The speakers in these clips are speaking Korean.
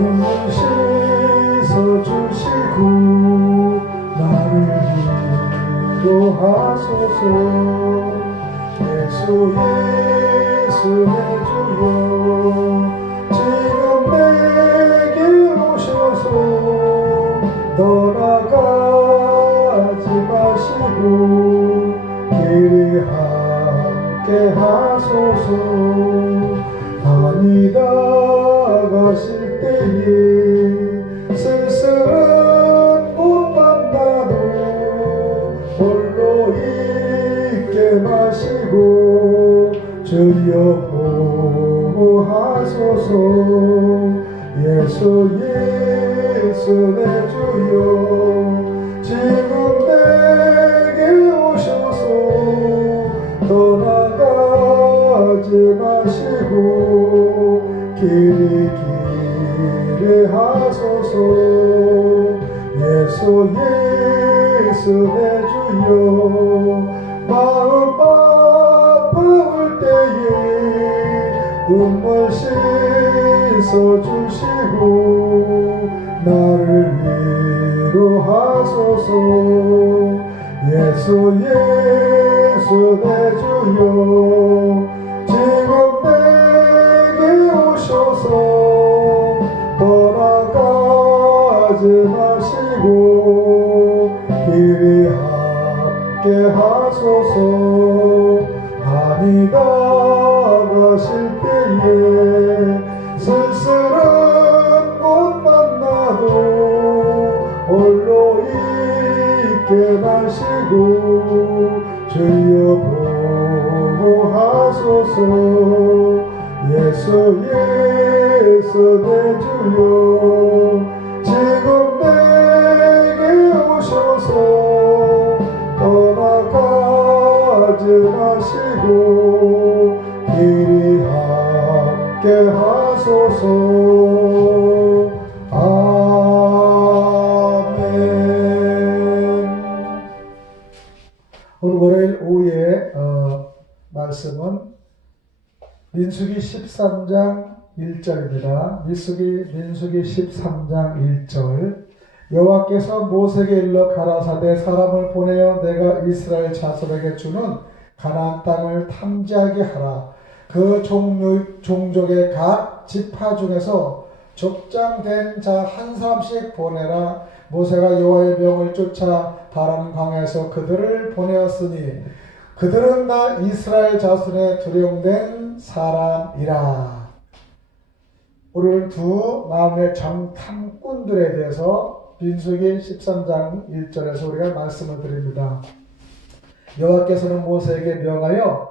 눈물 씻어주시고 나를 위로하소서. 예수 예수 내 주여 지금 내게 오셔서 떠나가지 마시고 길이 함께 하소서. 많이 나가실 때에 쓸쓸한 곳 만나도 홀로 있게 마시고 주여 보호하소서. 예수 예수 내 주여 지금 내게 오셔서 떠나가지 마시고 길이 길에 하소서. 예수 예수 내 주여 마음 아파올 때에 눈물 씻어주시고 나를 위로하소서. 예수 예수 내 주여 지금 내게 오셔서 떠나가지 마시고 길이 함께 하소서. 많이 나가실 때에 쓸쓸한 곳 만나도 홀로 있게 마시고 주여 보호하소서. 예수 예수 내 주여 지금 내게 오셔서 떠나가지 마시고 길이 함께 하소서. 아멘. 오늘 월요일 오후에 말씀은 민수기 13장 1절입니다. 민수기 13장 1절. 여호와께서 모세에게 일러 가라사대 사람을 보내어 내가 이스라엘 자손에게 주는 가나안 땅을 탐지하게 하라. 그 종족의 각 지파 중에서 족장된 자 한 사람씩 보내라. 모세가 여호와의 명을 쫓아 바람 광야에서 그들을 보내었으니 그들은 나 이스라엘 자손의 두령된 사람이라. 우리는 두 마음의 정탐꾼들에 대해서 민수기 13장 1절에서 우리가 말씀을 드립니다. 여호와께서는 모세에게 명하여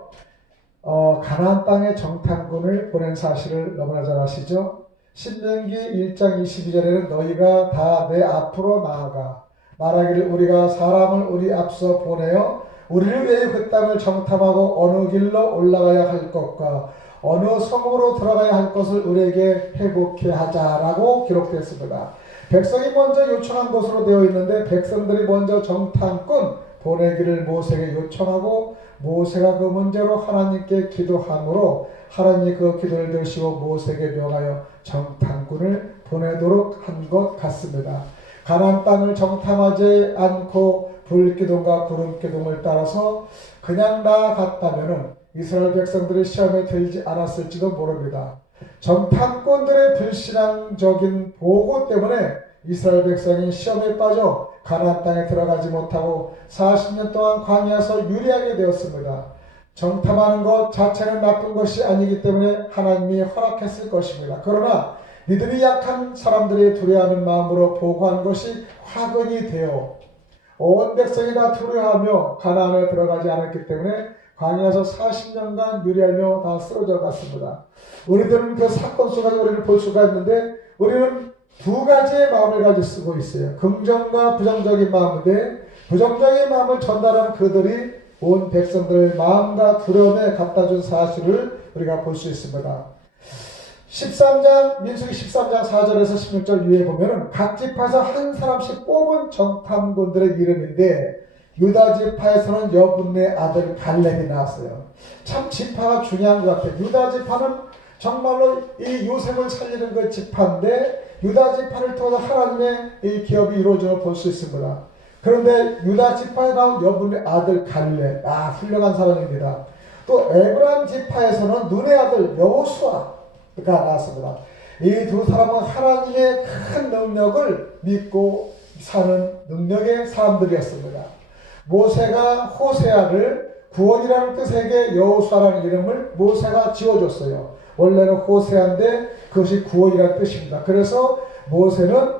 가나안 땅의 정탐꾼을 보낸 사실을 너무나 잘 아시죠? 신명기 1장 22절에는 너희가 다 내 앞으로 나아가 말하기를 우리가 사람을 우리 앞서 보내어 우리를 위해 그 땅을 정탐하고 어느 길로 올라가야 할 것과 어느 성으로 들어가야 할 것을 우리에게 회복해 하자라고 기록됐습니다. 백성이 먼저 요청한 것으로 되어 있는데 백성들이 먼저 정탐꾼 보내기를 모세에게 요청하고 모세가 그 문제로 하나님께 기도함으로 하나님이 그 기도를 들으시고 모세에게 명하여 정탐꾼을 보내도록 한 것 같습니다. 가나안 땅을 정탐하지 않고 불기둥과 구름기둥을 따라서 그냥 나아갔다면 이스라엘 백성들이 시험에 들지 않았을지도 모릅니다. 정탐꾼들의 불신앙적인 보고 때문에 이스라엘 백성이 시험에 빠져 가나안 땅에 들어가지 못하고 40년 동안 광야에서 유리하게 되었습니다. 정탐하는 것 자체는 나쁜 것이 아니기 때문에 하나님이 허락했을 것입니다. 그러나 믿음이 약한 사람들이 두려워하는 마음으로 보고한 것이 화근이 되어 온 백성이 다 두려워하며 가나안에 들어가지 않았기 때문에 광야에서 40년간 유리하며 다 쓰러져 갔습니다. 우리들은 그 사건 속에서 우리를 볼 수가 있는데 우리는 두 가지의 마음을 가지고 있어요. 긍정과 부정적인 마음인데 부정적인 마음을 전달한 그들이 온 백성들의 마음과 두려움에 갖다준 사실을 우리가 볼 수 있습니다. 민수기 13장 4절에서 16절 위에 보면은 각 지파에서 한 사람씩 뽑은 정탐꾼들의 이름인데 유다 지파에서는 여분의 아들 갈렙이 나왔어요. 참 지파가 중요한 것 같아요. 유다 지파는 정말로 이 요셉을 살리는 그 지파인데 유다 지파를 통해서 하나님의 이 기업이 이루어짐을 볼 수 있습니다. 그런데 유다 지파에 나온 여분의 아들 갈렙, 훌륭한 사람입니다. 또 에브라임 지파에서는 눈의 아들 여호수아가 나왔습니다. 이 두 사람은 하나님의 큰 능력을 믿고 사는 능력의 사람들이었습니다. 모세가 호세아를 구원이라는 뜻에게 여호수아라는 이름을 모세가 지어줬어요. 원래는 호세아인데 그것이 구원이라는 뜻입니다. 그래서 모세는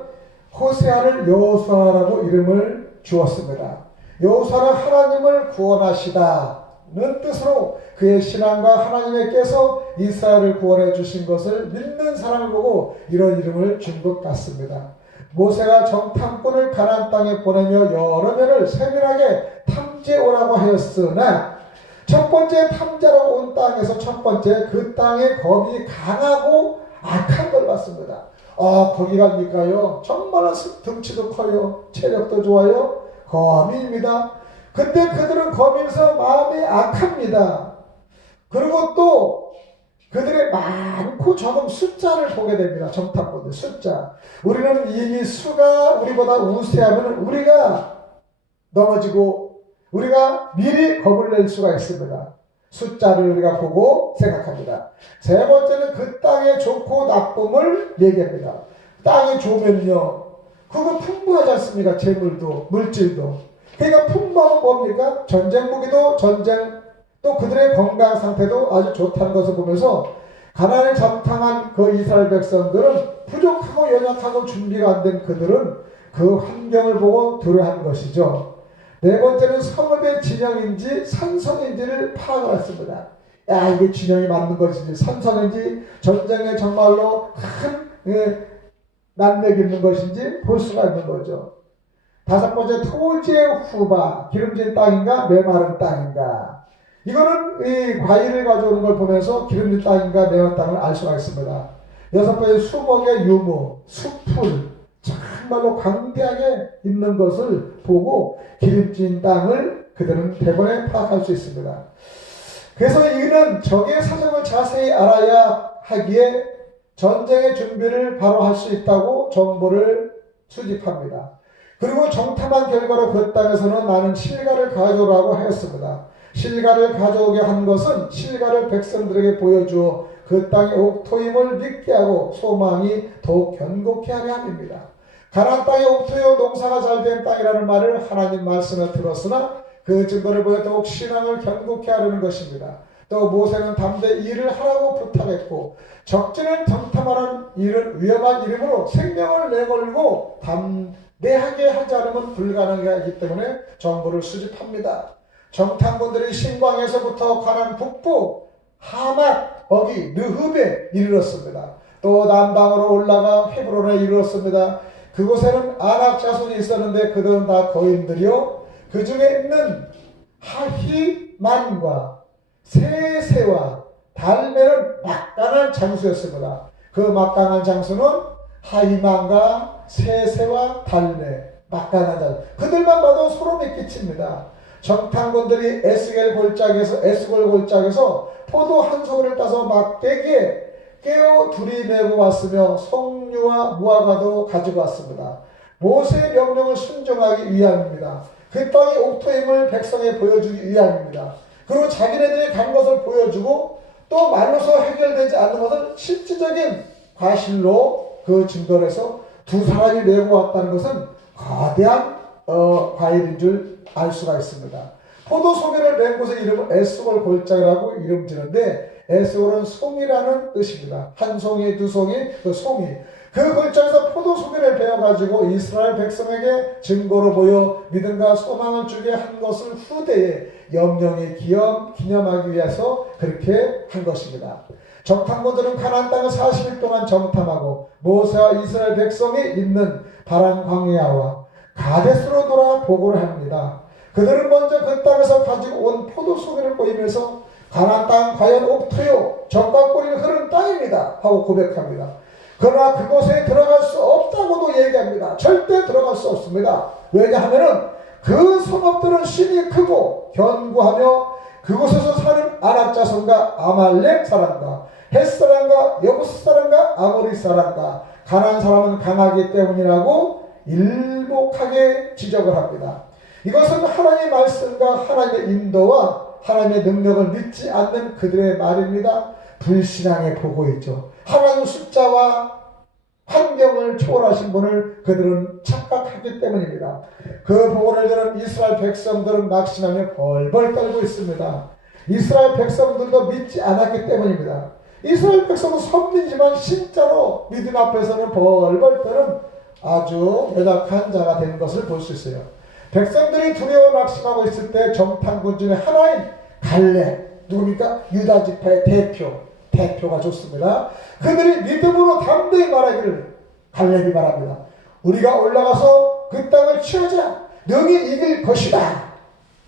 호세아를 여호수아라고 이름을 주었습니다. 여호수아는 하나님을 구원하시다는 뜻으로 그의 신앙과 하나님께서 이스라엘을 구원해 주신 것을 믿는 사람을 보고 이런 이름을 준 것 같습니다. 모세가 정탐꾼을 가나안 땅에 보내며 여러 면을 세밀하게 탐지해 오라고 하였으나 첫 번째 탐지하러 온 땅에서 첫 번째 그 땅의 검이 강하고 악한 걸 봤습니다. 거기 갑니까요? 정말 등치도 커요. 체력도 좋아요. 거미입니다. 근데 그들은 거미에서 마음이 악합니다. 그리고 또 그들의 많고 적은 숫자를 보게 됩니다. 정탐꾼들 숫자. 우리는 이미 수가 우리보다 우세하면 우리가 넘어지고 우리가 미리 겁을 낼 수가 있습니다. 숫자를 우리가 보고 생각합니다. 세 번째는 그 땅의 좋고 나쁨을 얘기합니다. 땅이 좋으면요, 그거 풍부하지 않습니까? 재물도 물질도. 그러니까 풍부하면 뭡니까? 전쟁 무기도 전쟁, 또 그들의 건강 상태도 아주 좋다는 것을 보면서 가나안을 잠탕한 그 이스라엘 백성들은 부족하고 연약하고 준비가 안 된 그들은 그 환경을 보고 두려워한 것이죠. 네 번째는 성읍의 진영인지 산성인지를 파악을 했습니다. 이게 진영이 맞는 것인지 산성인지 전쟁에 정말로 큰 난맥이 있는 것인지 볼 수가 있는 거죠. 다섯 번째, 토지의 후바, 기름진 땅인가 메마른 땅인가. 이거는 이 과일을 가져오는 걸 보면서 기름진 땅인가 메마른 땅을 알 수가 있습니다. 여섯 번째, 수목의 유무, 숲풀, 정말로 광대하게 있는 것을 보고 기름진 땅을 그들은 대번에 파악할 수 있습니다. 그래서 이는 적의 사정을 자세히 알아야 하기에 전쟁의 준비를 바로 할 수 있다고 정보를 수집합니다. 그리고 정탐한 결과로 그 땅에서는 나는 실과를 가져오라고 하였습니다. 실과를 가져오게 한 것은 실과를 백성들에게 보여주어 그 땅의 옥토임을 믿게 하고 소망이 더욱 견고케 하려 함입니다. 가나안 땅의 옥토요 농사가 잘 된 땅이라는 말을 하나님 말씀에 들었으나 그 증거를 보여 더욱 신앙을 견고케 하려는 것입니다. 또 모세는 담대히 일을 하라고 부탁했고 적진을 정탐하는 일은 위험한 일이므로 생명을 내걸고 담대하게 하지 않으면 불가능하기 때문에 정보를 수집합니다. 정탐꾼들이 신광에서부터 가나안 북부 하맛 거기 느흡에 이르렀습니다. 또 남방으로 올라가 헤브론에 이르렀습니다. 그곳에는 아낙 자손이 있었는데 그들은 다 거인들이요 그 중에 있는 하히만과 세세와 달메는 막강한 장수였습니다. 그 막강한 장수는 하히만과 세세와 달메, 막강한 장수. 그들만 봐도 소름이 끼칩니다. 정탐꾼들이 에스겔 골짜기에서 포도 한 소그를 따서 막대기에 깨어 둘이 메고 왔으며 석류와 무화과도 가지고 왔습니다. 모세의 명령을 순종하기 위함입니다. 그 땅의 옥토임을 백성에 보여주기 위함입니다. 그리고 자기네들이 간 것을 보여주고 또 말로서 해결되지 않는 것은 실질적인 과실로 그 증거를 해서 두 사람이 메고 왔다는 것은 거대한 과일인 줄 알 수가 있습니다. 포도 송이를 맨 곳의 이름은 에스골 골짜기라고 이름 지는데 에스골은 송이라는 뜻입니다. 한 송이, 두 송이, 그 송이. 그 골짜기에서 포도 송이를 베어가지고 이스라엘 백성에게 증거로 보여 믿음과 소망을 주게 한 것을 후대에 영영의 기념하기 위해서 그렇게 한 것입니다. 정탐꾼들은 가나안 땅을 40일 동안 정탐하고 모세와 이스라엘 백성이 있는 바람 광야와 가데스로 돌아 보고를 합니다. 그들은 먼저 그 땅에서 가지고 온 포도 송이를 보이면서 가나안 땅 과연 옥토요 적과 꿀이 흐르는 땅입니다 하고 고백합니다. 그러나 그곳에 들어갈 수 없다고도 얘기합니다. 절대 들어갈 수 없습니다. 왜냐하면 그 성읍들은 신이 크고 견고하며 그곳에서 사는 아낙 자손과 아말렉 사람과 헷 사람과 여부스 사람과 아모리 사람과 가나안 사람은 강하기 때문이라고 일목하게 지적을 합니다. 이것은 하나님의 말씀과 하나님의 인도와 하나님의 능력을 믿지 않는 그들의 말입니다. 불신앙의 보고이죠. 하나님의 숫자와 환경을 초월하신 분을 그들은 착각하기 때문입니다. 그 보고를 들은 이스라엘 백성들은 낙심하며 벌벌 떨고 있습니다. 이스라엘 백성들도 믿지 않았기 때문입니다. 이스라엘 백성은 선민이지만 진짜로 믿음 앞에서는 벌벌 떠는 아주 연약한 자가 된 것을 볼 수 있어요. 백성들이 두려워 낙심하고 있을 때 정탐군 중에 하나인 갈렙, 누굽니까? 유다 지파의 대표가 좋습니다. 그들이 믿음으로 담대히 말하기를 갈렙이 말합니다. 우리가 올라가서 그 땅을 취하자. 능히 이길 것이다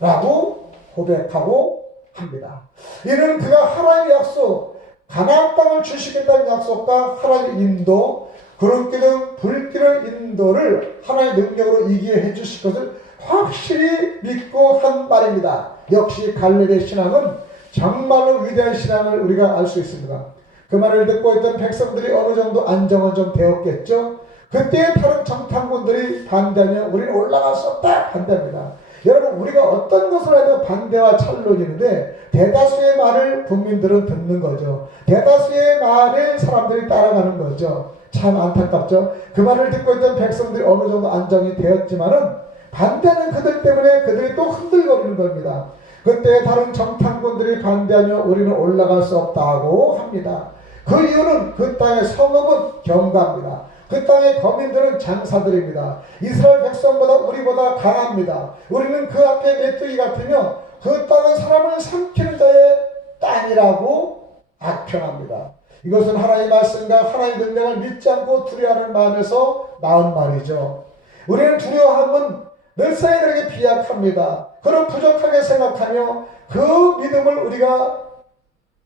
라고 고백하고 합니다. 이는 그가 하나님의 약속, 가나안 땅을 주시겠다는 약속과 하나님의 인도, 구름기둥 불길의 인도를 하나님의 능력으로 이기게 해주실 것을 확실히 믿고 한 말입니다. 역시 갈렙의 신앙은 정말로 위대한 신앙을 우리가 알 수 있습니다. 그 말을 듣고 있던 백성들이 어느 정도 안정은 좀 되었겠죠. 그때 다른 정탐꾼들이 반대하며 우리는 올라갈 수 없다 반대합니다. 여러분, 우리가 어떤 것을 해도 반대와 찬론이는데 대다수의 말을 국민들은 듣는 거죠. 대다수의 말을 사람들이 따라가는 거죠. 참 안타깝죠. 그 말을 듣고 있던 백성들이 어느 정도 안정이 되었지만은 반대하는 그들 때문에 그들이 또 흔들거리는 겁니다. 그때 다른 정탐꾼들이 반대하며 우리는 올라갈 수 없다고 합니다. 그 이유는 그 땅의 성읍은 견고합니다. 그 땅의 거민들은 장사들입니다. 이스라엘 백성보다 우리보다 강합니다. 우리는 그 앞에 메뚜기 같으며 그 땅은 사람을 삼키는 자의 땅이라고 악평합니다. 이것은 하나님의 말씀과 하나님의 능력을 믿지 않고 두려워하는 마음에서 나온 말이죠. 우리는 두려워함은 늘상 그렇게 비약합니다. 그런 부족하게 생각하며 그 믿음을 우리가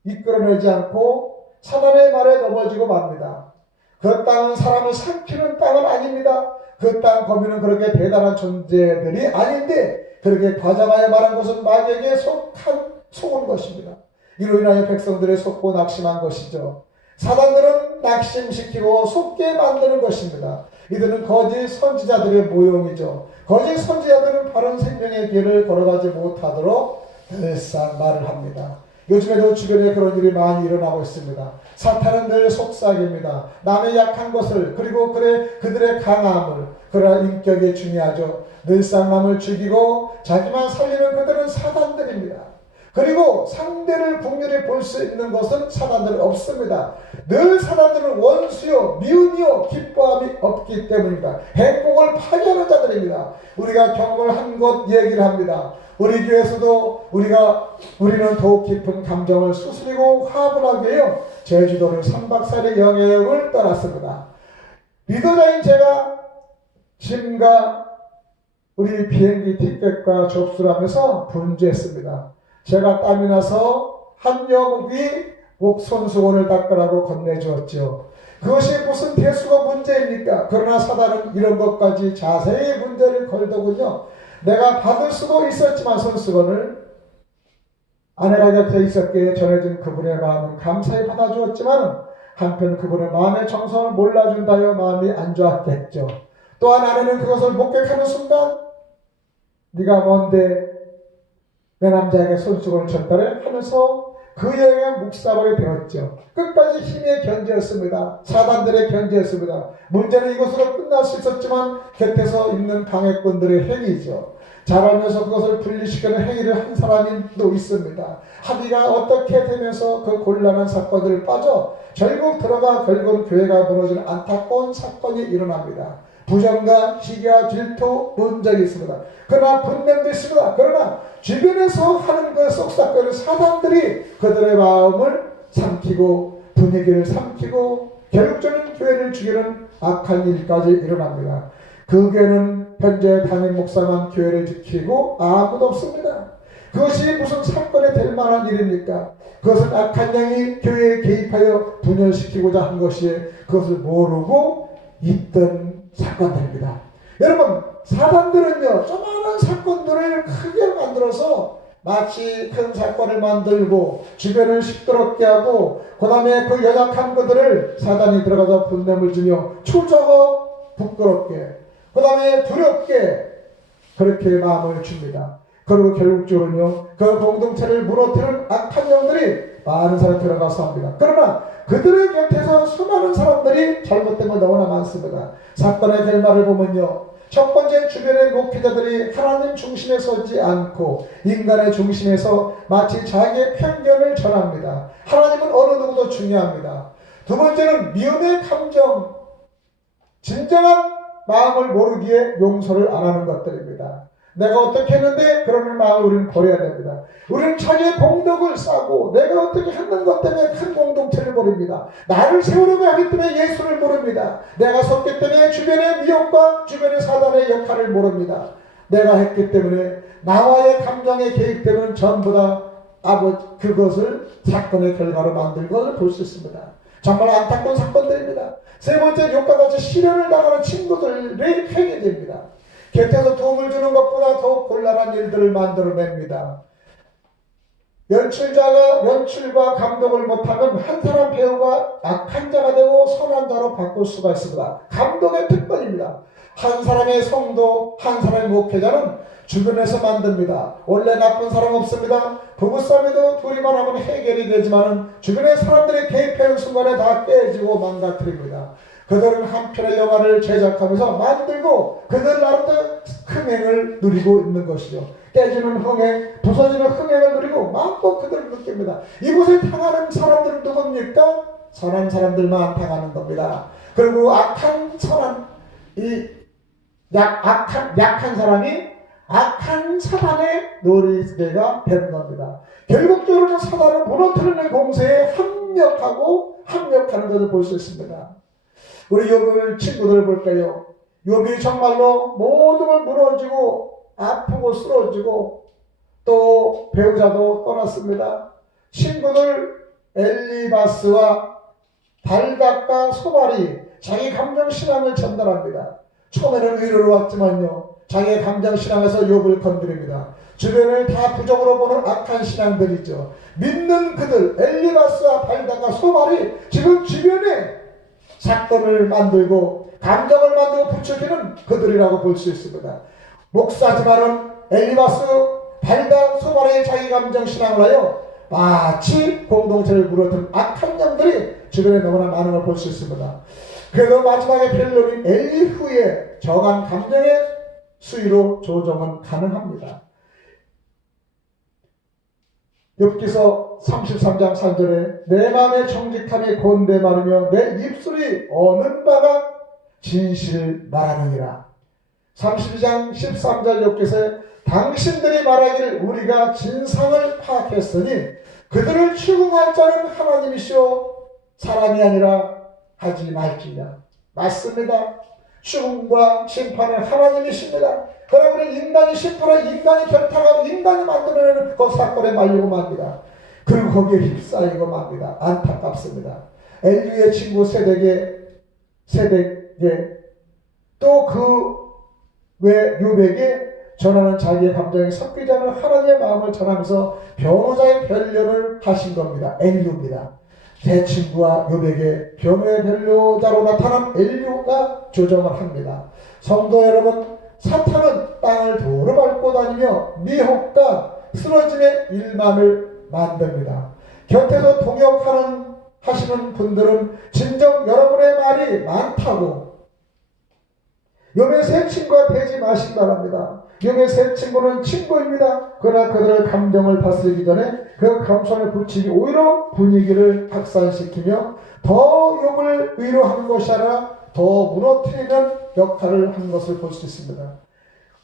이끌어내지 않고 사단의 말에 넘어지고 맙니다. 그 땅은 사람을 삼키는 땅은 아닙니다. 그 땅 거민은 그렇게 대단한 존재들이 아닌데 그렇게 과장하여 말한 것은 마귀에게 속은 것입니다. 이로 인하여 백성들의 속고 낙심한 것이죠. 사단들은 낙심시키고 속게 만드는 것입니다. 이들은 거짓 선지자들의 모형이죠. 거짓 선지자들은 바른 생명의 길을 걸어가지 못하도록 늘상 말을 합니다. 요즘에도 주변에 그런 일이 많이 일어나고 있습니다. 사탄은 늘 속삭입니다. 남의 약한 것을, 그리고 그들의 강함을. 그러나 인격이 중요하죠. 늘상 남을 죽이고 자기만 살리는 그들은 사단들입니다. 그리고 상대를 국률에 볼 수 있는 것은 사단들은 없습니다. 늘 사단들은 원수요, 미움이요, 기뻐함이 없기 때문입니다. 행복을 파괴하는 자들입니다. 우리가 경험을 한 것 얘기를 합니다. 우리 교회에서도 우리는 더욱 깊은 감정을 수습이고 화분하게 해요. 제주도를 3박 4일의 여행을 떠났습니다. 리더자인 제가 짐과 우리 비행기 티켓과 접수를 하면서 분주했습니다. 제가 땀이 나서 한 여국이 꼭 손수건을 닦으라고 건네주었죠. 그것이 무슨 대수가 문제입니까? 그러나 사단은 이런 것까지 자세히 문제를 걸더군요. 내가 받을 수도 있었지만 손수건을 아내가 곁에 있었기에 전해준 그분의 마음은 감사히 받아주었지만 한편 그분의 마음의 정성을 몰라준다여 마음이 안 좋았겠죠. 또한 아내는 그것을 목격하는 순간 네가 뭔데 내 남자에게 손수건을 줬다래 하면서 그 여행의 묵사발이 되었죠. 끝까지 힘의 견제였습니다. 사단들의 견제였습니다. 문제는 이것으로 끝날 수 있었지만 곁에서 있는 방해꾼들의 행위죠. 잘 알면서 그것을 분리시키는 행위를 한 사람이 또 있습니다. 합의가 어떻게 되면서 그 곤란한 사건들을 빠져 결국은 교회가 무너지는 안타까운 사건이 일어납니다. 부정과 시기와 질투, 문제가 있습니다. 그러나 분명도 있습니다. 그러나 주변에서 하는 그 속삭거리는 사단들이 그들의 마음을 삼키고 분위기를 삼키고 결국적인 교회를 죽이는 악한 일까지 일어납니다. 그 교회는 현재 담임 목사만 교회를 지키고 아무도 없습니다. 그것이 무슨 사건이 될 만한 일입니까? 그것은 악한 영이 교회에 개입하여 분열시키고자 한 것이 그것을 모르고 있던 사건들입니다. 여러분, 사단들은요, 조그마한 사건들을 크게 만들어서 마치 큰 사건을 만들고 주변을 시끄럽게 하고 그 다음에 그 연약한 그들을 사단이 들어가서 분냄을 주며 추저고 부끄럽게 그 다음에 두렵게 그렇게 마음을 줍니다. 그리고 결국적으로는요, 그 공동체를 무너뜨리는 악한 영들이 많은 사람이 들어가서 합니다. 그러나 그들의 곁에서 수많은 사람들이 잘못된 건 너무나 많습니다. 사건의 결말을 보면요, 첫 번째 주변의 목회자들이 하나님 중심에 서지 않고 인간의 중심에서 마치 자기의 편견을 전합니다. 하나님은 어느 누구도 중요합니다. 두 번째는 미움의 감정, 진정한 마음을 모르기에 용서를 안 하는 것들입니다. 내가 어떻게 했는데 그러는 마음을 우리는 버려야 됩니다. 우리는 자기의 공덕을 싸고 내가 어떻게 했는 것 때문에 큰 공동체를 모릅니다. 나를 세우려고 하기 때문에 예수를 모릅니다. 내가 섰기 때문에 주변의 미혹과 주변의 사단의 역할을 모릅니다. 내가 했기 때문에 나와의 감정의 계획 때문에 전부 다 그것을 사건의 결과로 만든 것을 볼 수 있습니다. 정말 안타까운 사건들입니다. 세 번째, 욕과 같이 시련을 당하는 친구들이 회개됩니다. 곁에서 도움을 주는 것보다 더욱 곤란한 일들을 만들어냅니다. 연출자가 연출과 감독을 못하면 한 사람 배우가 악한 자가 되고 선한 자로 바꿀 수가 있습니다. 감독의 특권입니다. 한 사람의 성도, 한 사람의 목회자는 주변에서 만듭니다. 원래 나쁜 사람 없습니다. 부부싸움에도 둘이만 하면 해결이 되지만 주변의 사람들이 개입하는 순간에 다 깨지고 망가뜨립니다. 그들은 한편의 영화를 제작하면서 만들고 그들 나름대로 흥행을 누리고 있는 것이죠. 깨지는 흥행, 부서지는 흥행을 누리고 마음껏 그들을 느낍니다. 이곳에 당하는 사람들은 누굽니까? 선한 사람들만 당하는 겁니다. 그리고 악한 약한 사람이 악한 사단의 놀이개가 되는 겁니다. 결국적으로는 사단을 무너뜨리는 공세에 합력하는 것을 볼 수 있습니다. 우리 욥의 친구들을 볼까요? 욥이 정말로 모든 걸 무너지고 아프고 쓰러지고 또 배우자도 떠났습니다. 친구들 엘리바스와 발각과 소발이 자기 감정신앙을 전달합니다. 처음에는 위로로 왔지만요, 자기의 감정신앙에서 욥을 건드립니다. 주변을 다 부적으로 보는 악한 신앙들이죠. 믿는 그들 엘리바스와 발각과 소발이 지금 주변에 사건을 만들고 감정을 만들고 부추기는 그들이라고 볼 수 있습니다. 목사지만은 엘리바스, 발각, 소발의 자기 감정 신앙을 하여 마치 공동체를 무너뜨린 악한 영들이 주변에 너무나 많은 걸 볼 수 있습니다. 그래도 마지막에 변론인 엘리후의 정한 감정의 수위로 조정은 가능합니다. 욥기서 33장 3절에 내 마음의 정직함이 곤대 마르며 내 입술이 어는 바가 진실 말하느니라. 32장 13절 욥기서에 당신들이 말하기를 우리가 진상을 파악했으니 그들을 추궁할 자는 하나님이시오 사람이 아니라 하지 말지냐. 맞습니다. 추궁과 심판은 하나님이십니다. 그러나 우리 인간이 심판을 인간이 결탁하고 인간이 만들어내는 그 사건에 말리고 맙니다. 그리고 거기에 휩싸이고 맙니다. 안타깝습니다. 엘리의 친구 세덱에 또 그 외 욥에게 전하는 자기의 감정에 섞이지 않은 하나님의 마음을 전하면서 변호자의 변론을 하신 겁니다. 엘리입니다. 제 친구와 욥에게 변호의 변호자로 나타난 엘리가 조정을 합니다. 성도 여러분, 사탄은 땅을 도로 밟고 다니며 미혹과 쓰러짐의 일만을 만듭니다. 곁에서 동역하시는 분들은 진정 여러분의 말이 많다고 욥의 새 친구가 되지 마시기 바랍니다. 욥의 새 친구는 친구입니다. 그러나 그들의 감정을 다스리기 전에 그 감정을 붙이기 오히려 분위기를 확산시키며 더 욥을 위로하는 것이 아니라 더 무너뜨리는 역할을 한 것을 볼 수 있습니다.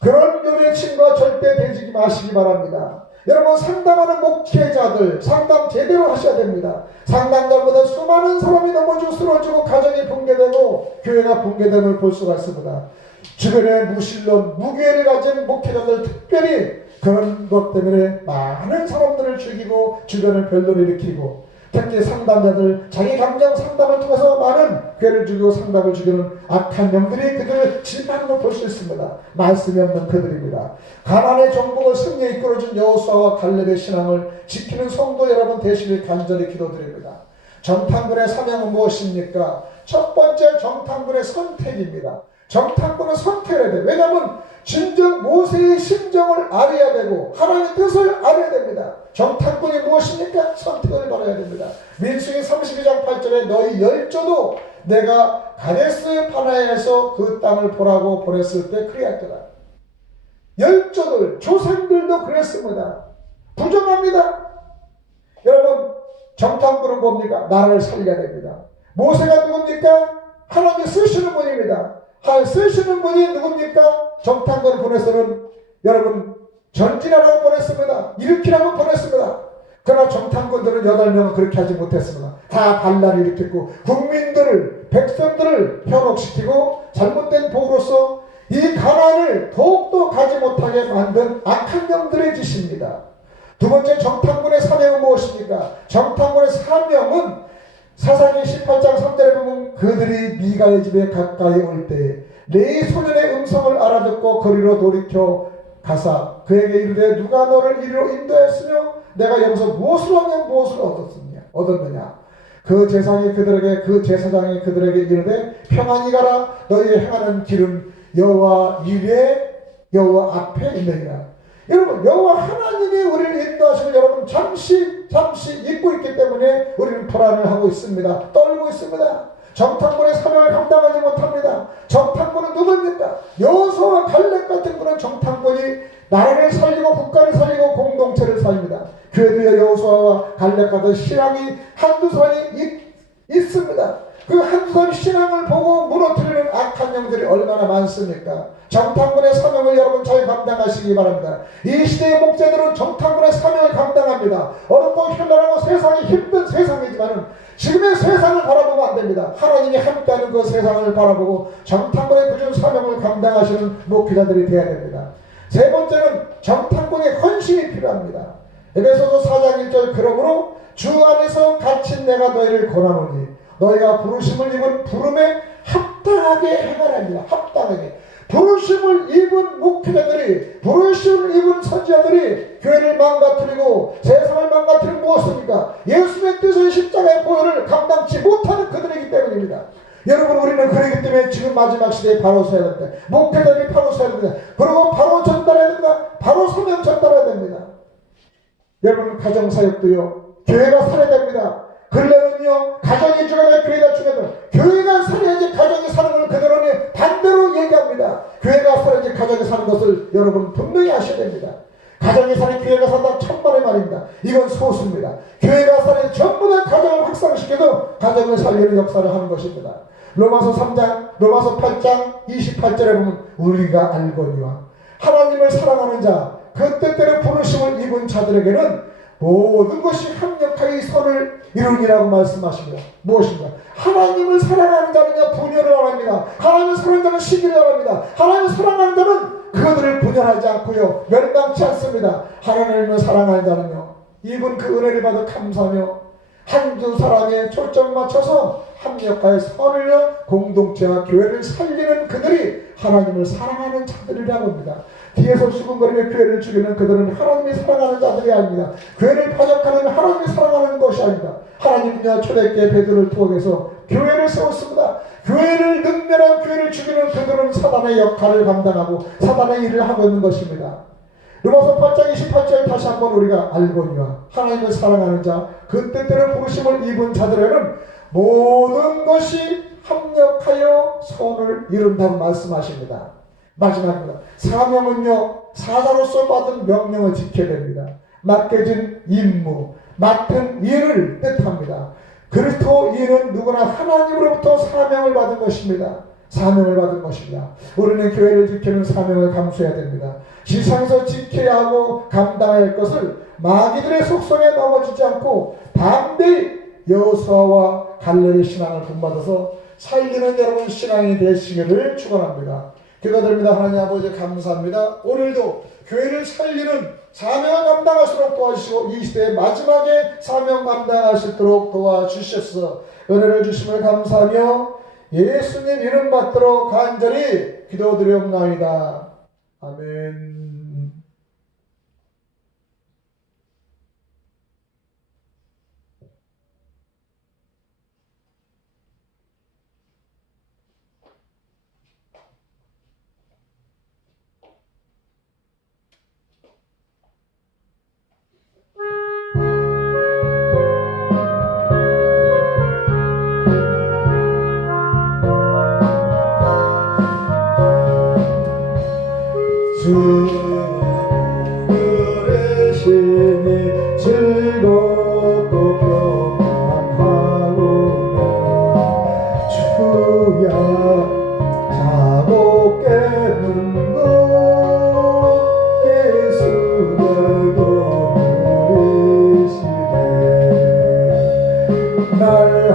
그런 욥의 친구가 절대 되지 마시기 바랍니다. 여러분, 상담하는 목회자들 상담 제대로 하셔야 됩니다. 상담자보다 수많은 사람이 넘어지고 쓰러지고 가정이 붕괴되고 교회가 붕괴됨을 볼 수가 있습니다. 주변에 무신론, 무교회를 가진 목회자들 특별히 그런 것 때문에 많은 사람들을 죽이고 주변을 변론을 일으키고 특히 상담자들 자기 감정 상담을 통해서 많은 괴를 죽이고 상답을 죽이는 악한 영들이 그들을 진하는 걸 볼 수 있습니다. 말씀이 없는 그들입니다. 가나안의 정복을 승리에 이끌어준 여호수아와 갈렙의 신앙을 지키는 성도 여러분 되시길 간절히 기도드립니다. 정탐꾼의 사명은 무엇입니까? 첫 번째 정탐꾼의 선택입니다. 정탐꾼은 선택해야 돼요. 왜냐하면 진정 모세의 심정을 알아야 되고 하나님의 뜻을 알아야 됩니다. 정탐꾼이 무엇입니까? 선택을 받아야 됩니다. 민수기 32장 8절에 너희 열조도 내가 가데스 바네아에서 그 땅을 보라고 보냈을 때 그리하더라. 열조들, 조상들도 그랬습니다. 부정합니다. 여러분, 정탐꾼은 뭡니까? 나라를 살려야 됩니다. 모세가 누굽니까? 하나님이 쓰시는 분입니다. 쓰시는 분이 누굽니까? 정탐꾼을 보내서는 여러분 전진하라고 보냈습니다. 일으키라고 보냈습니다. 그러나 정탐꾼들은 8명은 그렇게 하지 못했습니다. 다 반란을 일으켰고 국민들을, 백성들을 현혹시키고 잘못된 복으로서 이 가나안을 더욱더 가지 못하게 만든 악한 영들의 짓입니다. 두 번째 정탐꾼의 사명은 무엇입니까? 정탐꾼의 사명은 사사기 18장 3절에 보면 그들이 미가의 집에 가까이 올 때 내 소년의 음성을 알아듣고 거리로 돌이켜 가사 그에게 이르되 누가 너를 이리로 인도했으며 내가 여기서 무엇을 하면 무엇을 얻었느냐. 그 제사장이 그들에게 이르되 평안히 가라. 너희의 행하는 길은 여호와 이레 여호와 앞에 있느니라. 여러분, 여호와 하나님이 우리를 인도하시면 여러분 잠시 잊고 있기 때문에 우리는 불안을 하고 있습니다. 떨고 있습니다. 정탐꾼의 사명을 감당하지 못합니다. 정탐꾼은 누구입니까? 여호수아와 갈렙 같은 분은 정탐꾼이 나라를 살리고 국가를 살리고 공동체를 살립니다. 그래도 여호수아와 갈렙 같은 신앙이 한두 사람이 있습니다. 그 한두 사람의 신앙을 보고 무너뜨리는 악한 영들이 얼마나 많습니까? 정탐꾼의 사명을 여러분 잘 감당하시기 바랍니다. 이 시대의 목자들은 정탐꾼의 사명을 감당합니다. 어렵고 현란하고 세상이 힘든 세상이지만 지금의 세상을 바라보면 안 됩니다. 하나님이 함께하는 그 세상을 바라보고 정탐꾼의 꾸준 사명을 감당하시는 목회자들이 되어야 됩니다. 세 번째는 정탐꾼의 헌신이 필요합니다. 에베소서 4장 1절 그러므로 주 안에서 갇힌 내가 너희를 권하노니 너희가 부르심을 입은 부름에 합당하게 행하랍니다. 합당하게. 부르심을 입은 목회자들이, 부르심을 입은 선지자들이 교회를 망가뜨리고 세상을 망가뜨리는 무엇입니까? 예수의 뜻의 십자가의 보혈을 감당치 못하는 그들이기 때문입니다. 여러분, 우리는 그러기 때문에 지금 마지막 시대에 바로 서야 됩니다. 목회자들이 바로 서야 됩니다. 그리고 바로 전달해야 됩니다. 바로 사명 전달해야 됩니다. 여러분, 가정사역도요, 교회가 살아야 됩니다. 근래는요, 가정이 중요하다, 교회가 중요하다. 교회가 살아야지 가정이 사는 걸 그들은 반대로 얘기합니다. 교회가 살아야지 가정이 사는 것을 여러분 분명히 아셔야 됩니다. 가정이 사는 교회가 산다 천만의 말입니다. 이건 소수입니다. 교회가 살아야지 전부 다 가정을 확산시켜서 가정을 살리는 역사를 하는 것입니다. 로마서 8장 28절에 보면 우리가 알거니와 하나님을 사랑하는 자, 그 뜻대로 부르심을 입은 자들에게는 모든 것이 합력하여 선을 이루니라고 말씀하십니다. 무엇인가? 하나님을 사랑하는 자는요 분열을 안 합니다. 하나님을 사랑하는 자는 시기를 안 합니다. 하나님을 사랑하는 자는 그들을 분열하지 않고요 멸망치 않습니다. 하나님을 사랑하는 자는요 이분 그 은혜를 받아 감사하며 한두 사람에 초점을 맞춰서 합력하여 선을 이루어 공동체와 교회를 살리는 그들이 하나님을 사랑하는 자들이라고 합니다. 뒤에서 수군거리며 교회를 죽이는 그들은 하나님이 사랑하는 자들이 아닙니다. 교회를 파격하는 하나님이 사랑하는 것이 아닙니다. 하나님은요 초대교회 베드로를 통해서 교회를 세웠습니다. 교회를 능멸한 교회를 죽이는 그들은 사단의 역할을 감당하고 사단의 일을 하고 있는 것입니다. 로마서 8장 28절 다시 한번 우리가 알거니와 하나님을 사랑하는 자, 그 뜻대로 부르심을 입은 자들에게는 모든 것이 합력하여 선을 이룬다고 말씀하십니다. 마지막입니다. 사명은요 사자로서 받은 명령을 지켜야 됩니다. 맡겨진 임무, 맡은 일을 뜻합니다. 그리스도 인은 누구나 하나님으로부터 사명을 받은 것입니다. 사명을 받은 것입니다. 우리는 교회를 지키는 사명을 감수해야 됩니다. 지상에서 지켜야 하고 감당해야 할 것을 마귀들의 속성에 넘어지지 않고 담대히 여호수아와 갈렙의 신앙을 본받아서 살리는 여러분 신앙이 되시기를 축원합니다. 기도드립니다. 하나님 아버지 감사합니다. 오늘도 교회를 살리는 사명을 감당하시도록 도와주시고 이 시대의 마지막에 사명 감당하시도록 도와주셔서 은혜를 주심을 감사하며 예수님 이름 받들어 간절히 기도드리옵나이다. 아멘. 주 오늘의 신이 즐겁고 평안하구나. 주야 자고 깨는 것 예수가 거느리시네. 날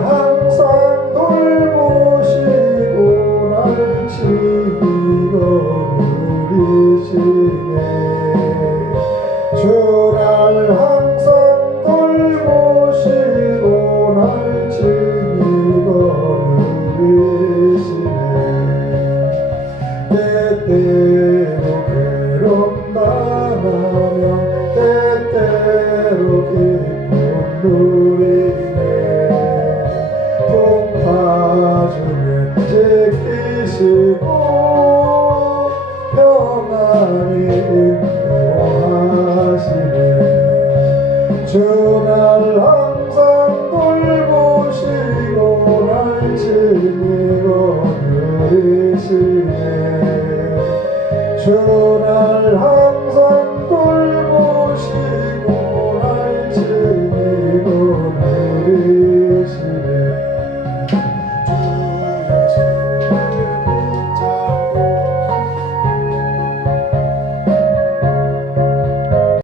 항상 돌보시고 날 지키고 주날 항상 돌보시고 날 지키고 누리시네. 때때로 괴로움 당하며 때때로 기쁨 누리네. 풍파 중에 지키시고 평안히 인도하시네. 주날 항상 돌보시고 날 지키고 누리시네. 주날